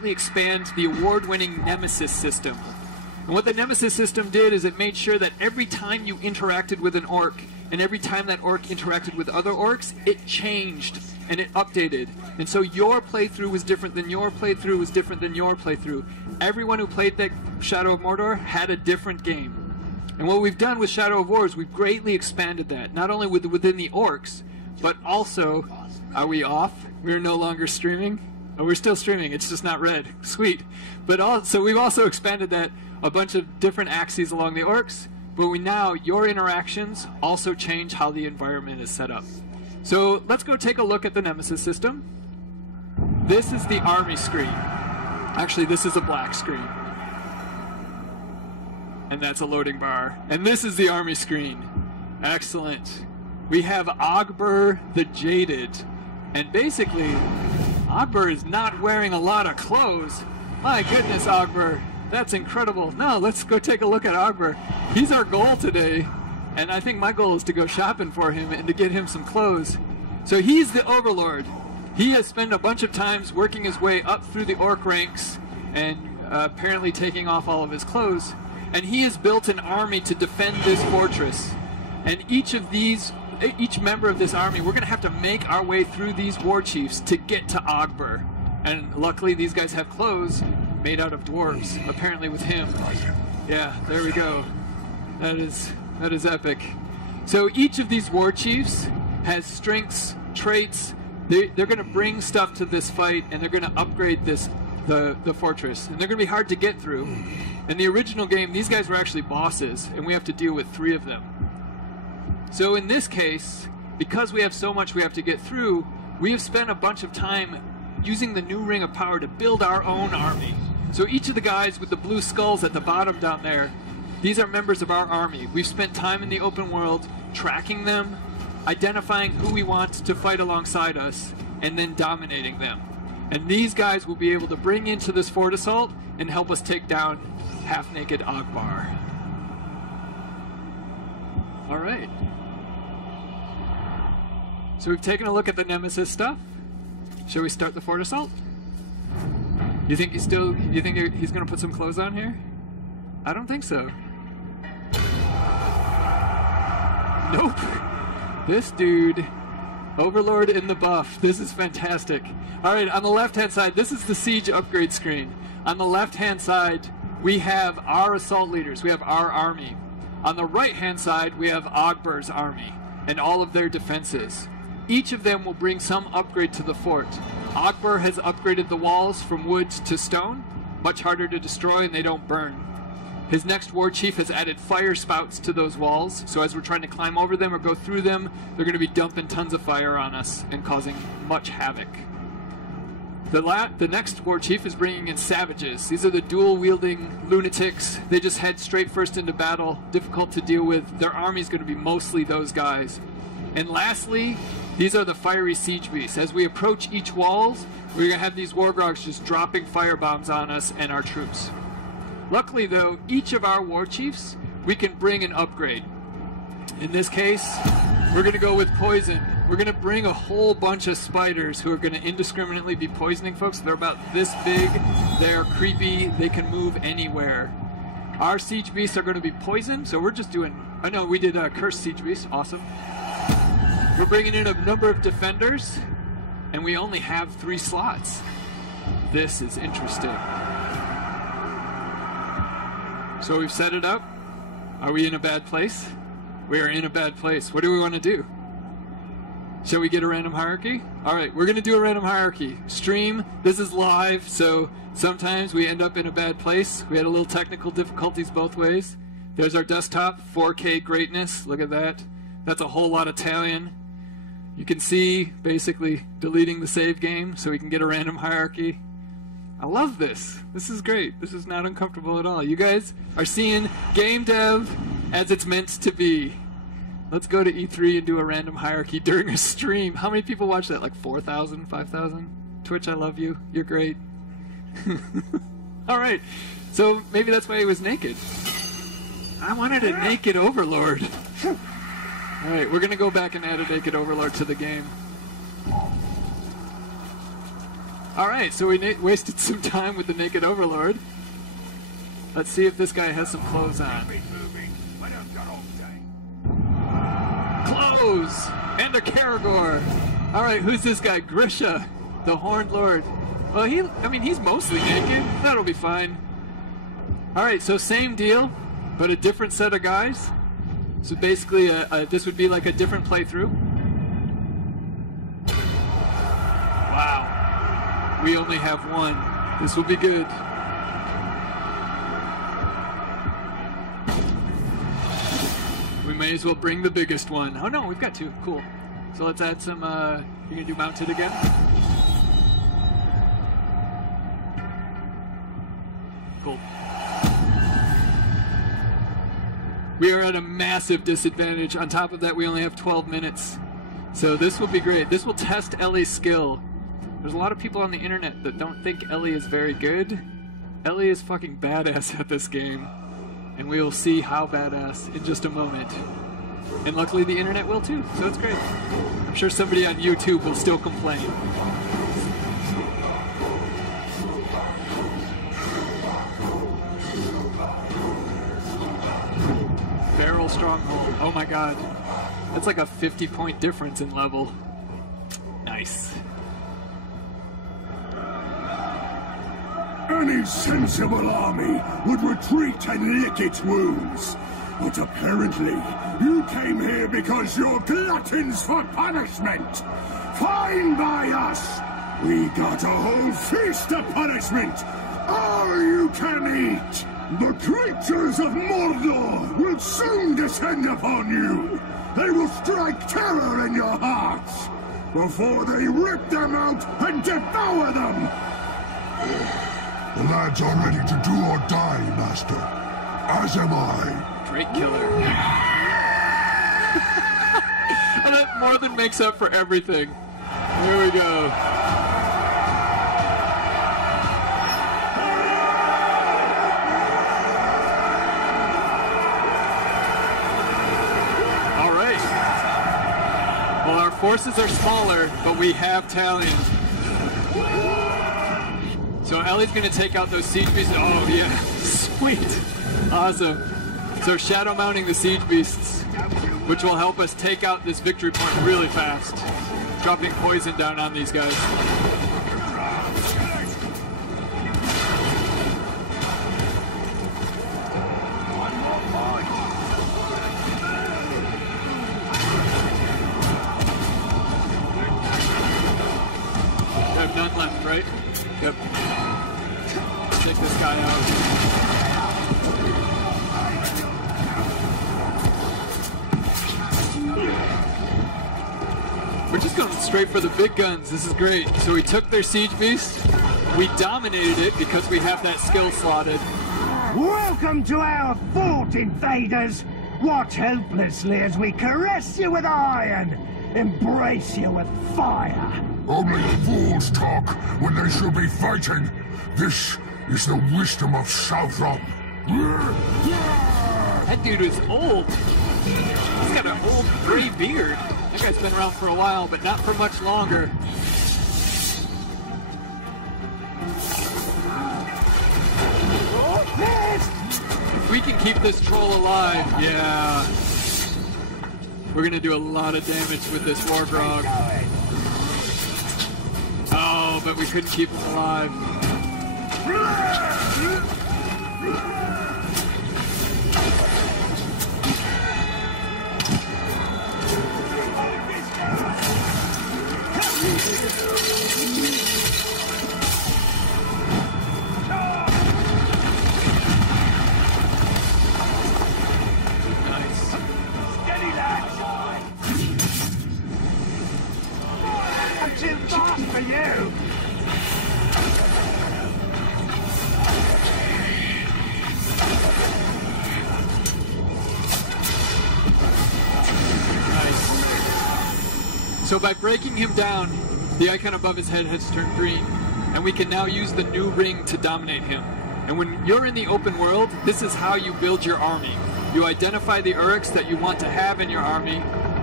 greatly expand the award-winning Nemesis system. And what the Nemesis system did is it made sure that every time you interacted with an orc, and every time that orc interacted with other orcs, it changed and it updated. And so your playthrough was different than your playthrough was different than your playthrough. Everyone who played that Shadow of Mordor had a different game. And what we've done with Shadow of War is we've greatly expanded that, not only within the orcs, but also, are we off? We're no longer streaming? Oh, we're still streaming, it's just not red. Sweet. But so we've also expanded that a bunch of different axes along the orcs, but now your interactions also change how the environment is set up. So let's go take a look at the Nemesis system. This is the army screen. Actually, this is a black screen. And that's a loading bar. And this is the army screen. Excellent. We have Ogbur the Jaded. And basically, Ogbur is not wearing a lot of clothes. My goodness, Ogbur. That's incredible. Now, let's go take a look at Ogbur. He's our goal today. And I think my goal is to go shopping for him and to get him some clothes. So he's the Overlord. He has spent a bunch of times working his way up through the orc ranks and apparently taking off all of his clothes. And he has built an army to defend this fortress. And each member of this army, we're going to have to make our way through these war chiefs to get to Ogbur. And luckily these guys have clothes made out of dwarves, apparently with him. Yeah, there we go. That is epic. So each of these war chiefs has strengths, traits. They're going to bring stuff to this fight, and they're going to upgrade the fortress. And they're going to be hard to get through. In the original game, these guys were actually bosses, and we have to deal with 3 of them. So in this case, because we have so much we have to get through, we have spent a bunch of time using the new Ring of Power to build our own army. So each of the guys with the blue skulls at the bottom down there, these are members of our army. We've spent time in the open world tracking them, identifying who we want to fight alongside us, and then dominating them. And these guys will be able to bring into this fort assault and help us take down half-naked Ogbur. All right. So we've taken a look at the Nemesis stuff. Shall we start the fort assault? You think he's going to put some clothes on here? I don't think so. Nope. This dude, Overlord in the buff. This is fantastic. All right, on the left-hand side, this is the siege upgrade screen. On the left-hand side, we have our assault leaders. We have our army. On the right-hand side, we have Ogbur's army and all of their defenses. Each of them will bring some upgrade to the fort. Ogbur has upgraded the walls from wood to stone, much harder to destroy and they don't burn. His next war chief has added fire spouts to those walls, so as we're trying to climb over them or go through them, they're going to be dumping tons of fire on us and causing much havoc. The next war chief is bringing in savages. These are the dual-wielding lunatics. They just head straight first into battle, difficult to deal with. Their army is going to be mostly those guys. And lastly, these are the fiery siege beasts. As we approach each walls, we're going to have these wargrogs just dropping fire bombs on us and our troops. Luckily, though, each of our war chiefs, we can bring an upgrade. In this case, we're going to go with poison. We're going to bring a whole bunch of spiders who are going to indiscriminately be poisoning folks. They're about this big. They're creepy. They can move anywhere. Our siege beasts are going to be poisoned, so we're just doing... Oh, no, we did cursed siege beasts. Awesome. We're bringing in a number of defenders, and we only have 3 slots. This is interesting. So we've set it up. Are we in a bad place? We are in a bad place. What do we want to do? Shall we get a random hierarchy? All right, we're going to do a random hierarchy. Stream, this is live, so sometimes we end up in a bad place. We had a little technical difficulties both ways. There's our desktop, 4K greatness. Look at that. That's a whole lot of Italian. You can see basically deleting the save game so we can get a random hierarchy. I love this. This is great. This is not uncomfortable at all. You guys are seeing game dev as it's meant to be. Let's go to E3 and do a random hierarchy during a stream. How many people watch that? Like 4,000, 5,000? Twitch, I love you. You're great. All right. So maybe that's why he was naked. I wanted a naked Overlord. All right, we're going to go back and add a naked Overlord to the game. Alright, so we wasted some time with the Naked Overlord. Let's see if this guy has some clothes on. Clothes! And a Karagor! Alright, who's this guy? Grisha, the Horned Lord. Well, he's mostly naked. That'll be fine. Alright, so same deal, but a different set of guys. So basically, this would be like a different playthrough. Wow. We only have one. This will be good. We may as well bring the biggest one. Oh no, we've got two. Cool. So let's add some, you're gonna do mounted again? Cool. We are at a massive disadvantage. On top of that, we only have 12 minutes. So this will be great. This will test Ellie's skill. There's a lot of people on the internet that don't think Ellie is very good. Ellie is fucking badass at this game. And we will see how badass in just a moment. And luckily the internet will too, so it's great. I'm sure somebody on YouTube will still complain. Barrel Stronghold. Oh my god. That's like a 50-point difference in level. Nice. Any sensible army would retreat and lick its wounds. But apparently, you came here because you're gluttons for punishment. Fine by us. We got a whole feast of punishment. All you can eat. The creatures of Mordor will soon descend upon you. They will strike terror in your hearts before they rip them out and devour them. The lads are ready to do or die, Master. As am I. Drake Killer. And that more than makes up for everything. Here we go. Alright. Well, our forces are smaller, but we have talent. So Ellie's gonna take out those siege beasts. Oh yeah, sweet, awesome. So shadow mounting the siege beasts, which will help us take out this victory point really fast, dropping poison down on these guys. I have none left, right? Yep. Take this guy out. We're just going straight for the big guns. This is great. So we took their siege beast. We dominated it because we have that skill slotted. Welcome to our fort, invaders. Watch helplessly as we caress you with iron, embrace you with fire. Only fools talk when they should be fighting. This is the wisdom of Southrop. That dude is old. He's got an old gray beard. That guy's been around for a while, but not for much longer. If we can keep this troll alive, yeah. We're gonna do a lot of damage with this Wargrog. Oh, but we couldn't keep him alive. Too fast for you! So by breaking him down, the icon above his head has turned green, and we can now use the new ring to dominate him. And when you're in the open world, this is how you build your army. You identify the Uruks that you want to have in your army,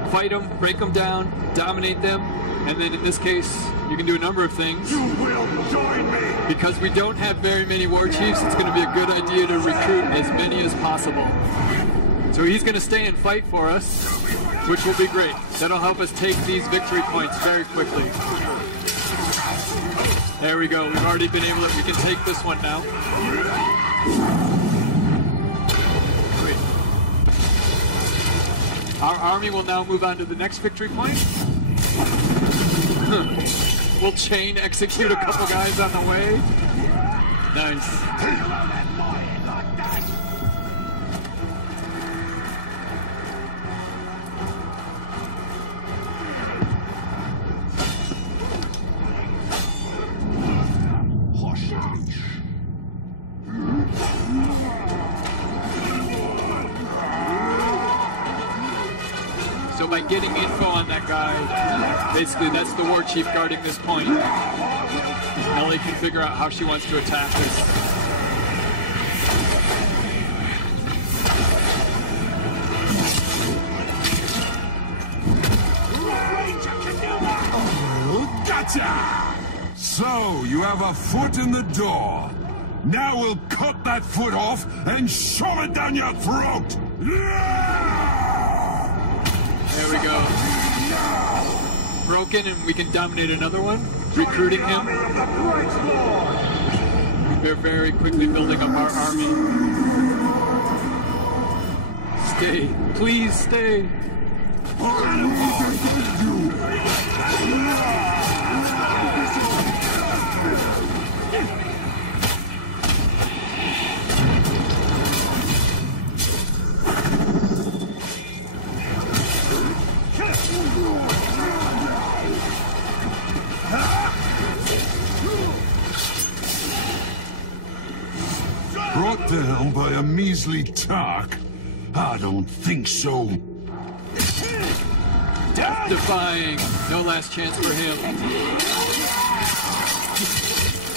fight them, break them down, dominate them, And then in this case, you can do a number of things. You will join me! Because we don't have very many war chiefs, it's going to be a good idea to recruit as many as possible. So he's going to stay and fight for us, which will be great. That'll help us take these victory points very quickly. There we go. We've already been able to, we can take this one now. Great. Our army will now move on to the next victory point. We'll chain execute a couple guys on the way. Nice. So by getting info on that guy, basically that's the war chief guarding this point. Ellie can figure out how she wants to attack this. Oh, gotcha! So, you have a foot in the door. Now we'll cut that foot off and shove it down your throat! There we go. Broken, and we can dominate another one. Recruiting him. We're very quickly building up our army. Stay. Please stay. Brought down by a measly tark? I don't think so. Death-defying. No last chance for him.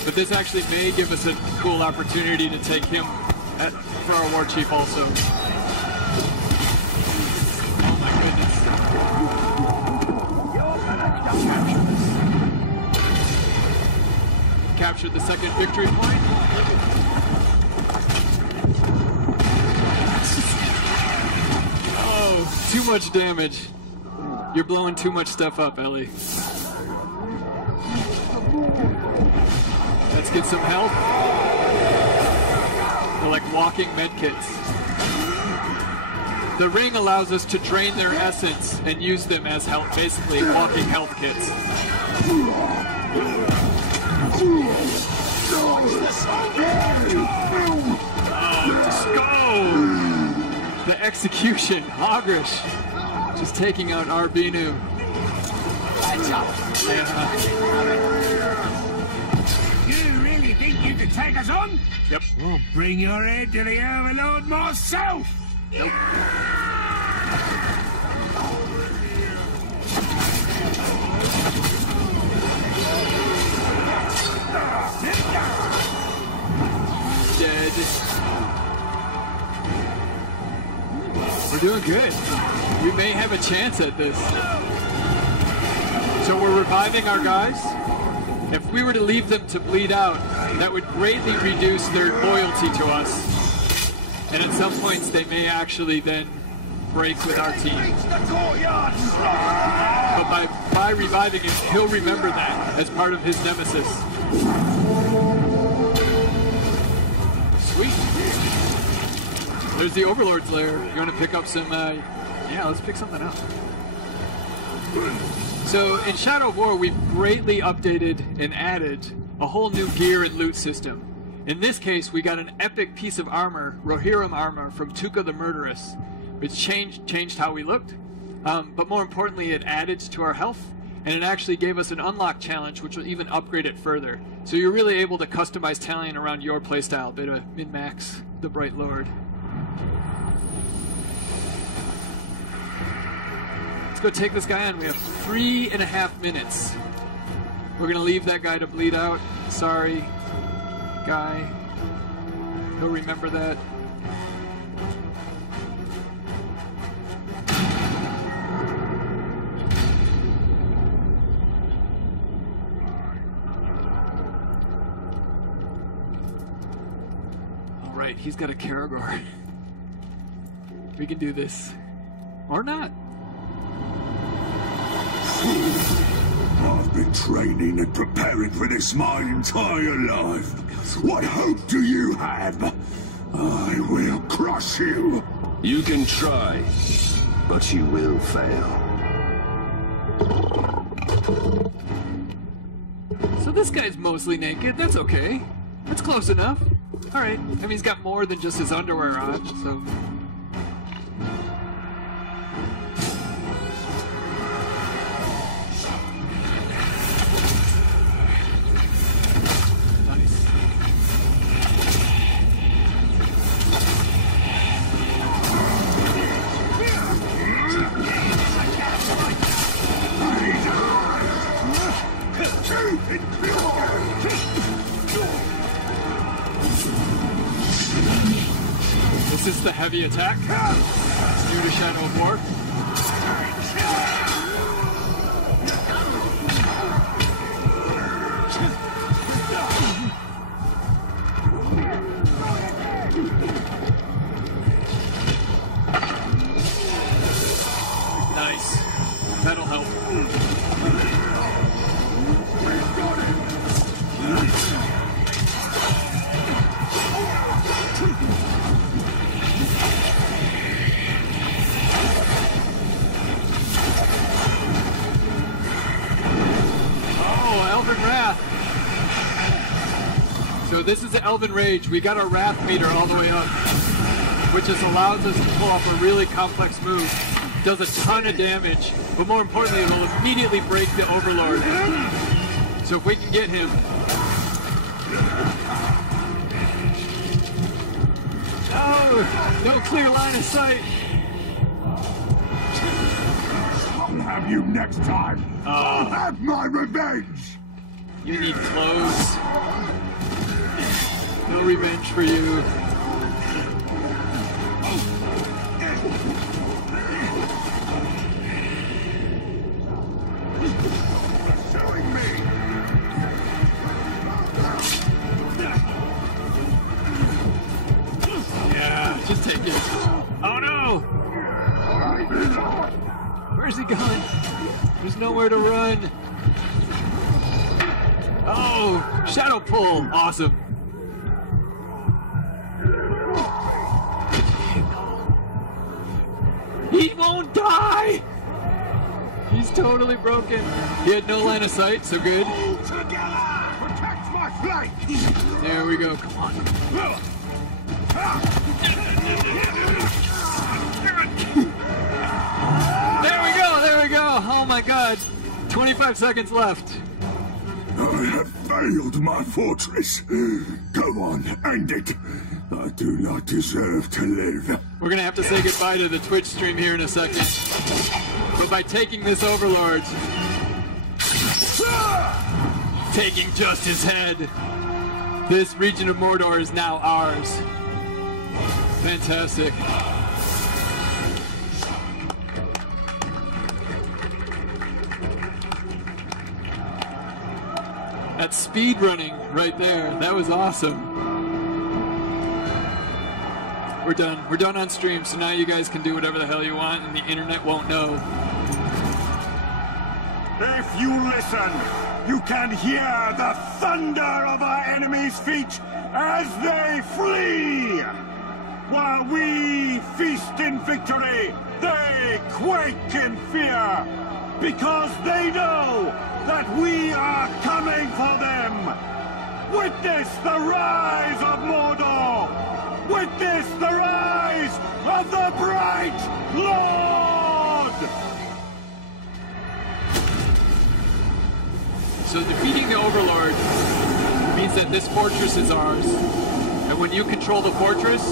But this actually may give us a cool opportunity to take him for our war chief also. Oh my goodness. Captured the second victory point. Oh, too much damage. You're blowing too much stuff up, Ellie. Let's get some health. They're like walking medkits. The ring allows us to drain their essence and use them as health, basically walking health kits. Just go! The execution, Ogrish, just taking out Arbinu. Yeah. You really think you can take us on? Yep. We'll bring your head to the Overlord myself! Nope. Dead. We're doing good. We may have a chance at this. So we're reviving our guys. If we were to leave them to bleed out, that would greatly reduce their loyalty to us. And at some points, they may actually then break with our team. But by reviving him, he'll remember that as part of his nemesis. Sweet. There's the Overlord's lair. You want to pick up some, yeah, let's pick something up. So in Shadow of War, we've greatly updated and added a whole new gear and loot system. In this case, we got an epic piece of armor, Rohirrim armor from Tuka the Murderous, which changed how we looked, but more importantly, it added to our health, and it actually gave us an unlock challenge, which will even upgrade it further. So you're really able to customize Talion around your playstyle, bit of min-max the Bright Lord. Let's go take this guy on. We have 3.5 minutes. We're gonna leave that guy to bleed out. Sorry, guy. He'll remember that. right, he's got a Karagor. We can do this. Or not. I've been training and preparing for this my entire life. What hope do you have? I will crush you. You can try, but you will fail. So this guy's mostly naked. That's okay. That's close enough. Alright. I mean, he's got more than just his underwear on, so... This is the heavy attack. It's due to Shadow of War. Nice. That'll help. Elven Wrath. So this is the Elven Rage. We got our Wrath meter all the way up, which just allows us to pull off a really complex move. Does a ton of damage, but more importantly, it'll immediately break the Overlord. So if we can get him... Oh, no clear line of sight. I'll have you next time. I'll have my revenge. You need clothes. No revenge for you. Showing me. Yeah, just take it. Oh no! Where's he going? There's nowhere to run. Oh, Shadow Pull. Awesome. He won't die! He's totally broken. He had no line of sight, so good. Together! Protect my flank! There we go, come on. There we go! Oh my god. 25 seconds left. I have failed my fortress. Go on, end it. I do not deserve to live. We're gonna have to say goodbye to the Twitch stream here in a second. But by taking this Overlord, taking just his head, this region of Mordor is now ours. Fantastic. That's speed running right there. That was awesome. We're done. We're done on stream, so now you guys can do whatever the hell you want, and the internet won't know. If you listen, you can hear the thunder of our enemies' feet as they flee. While we feast in victory, they quake in fear, because they know that we are coming for them. Witness the rise of Mordor. Witness the rise of the Bright Lord! So defeating the Overlord means that this fortress is ours. And when you control the fortress,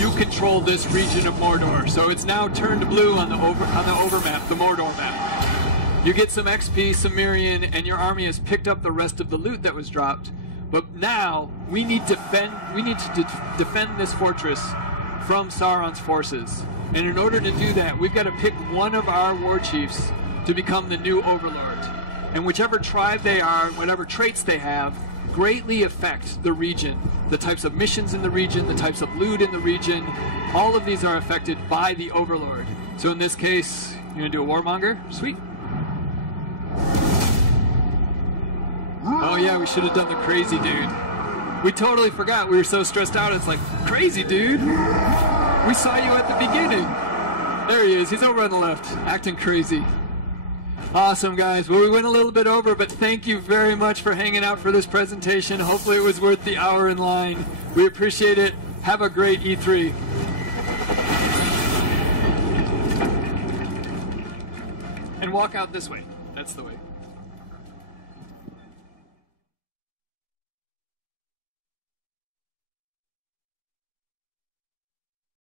you control this region of Mordor. So it's now turned blue on the overmap, the Mordor map. You get some XP, some Mirian, and your army has picked up the rest of the loot that was dropped. But now we need to defend this fortress from Sauron's forces. And in order to do that, we've got to pick one of our war chiefs to become the new Overlord. And whichever tribe they are, whatever traits they have, greatly affect the region the types of missions in the region, the types of loot in the region. All of these are affected by the Overlord. So in this case, you're gonna do a Warmonger? Sweet. Oh yeah, we should have done the crazy dude. We totally forgot. We were so stressed out. It's like, crazy dude. We saw you at the beginning. There he is. He's over on the left, acting crazy. Awesome, guys. Well, we went a little bit over, but thank you very much for hanging out for this presentation. Hopefully it was worth the hour in line. We appreciate it. Have a great E3. And walk out this way. That's the way.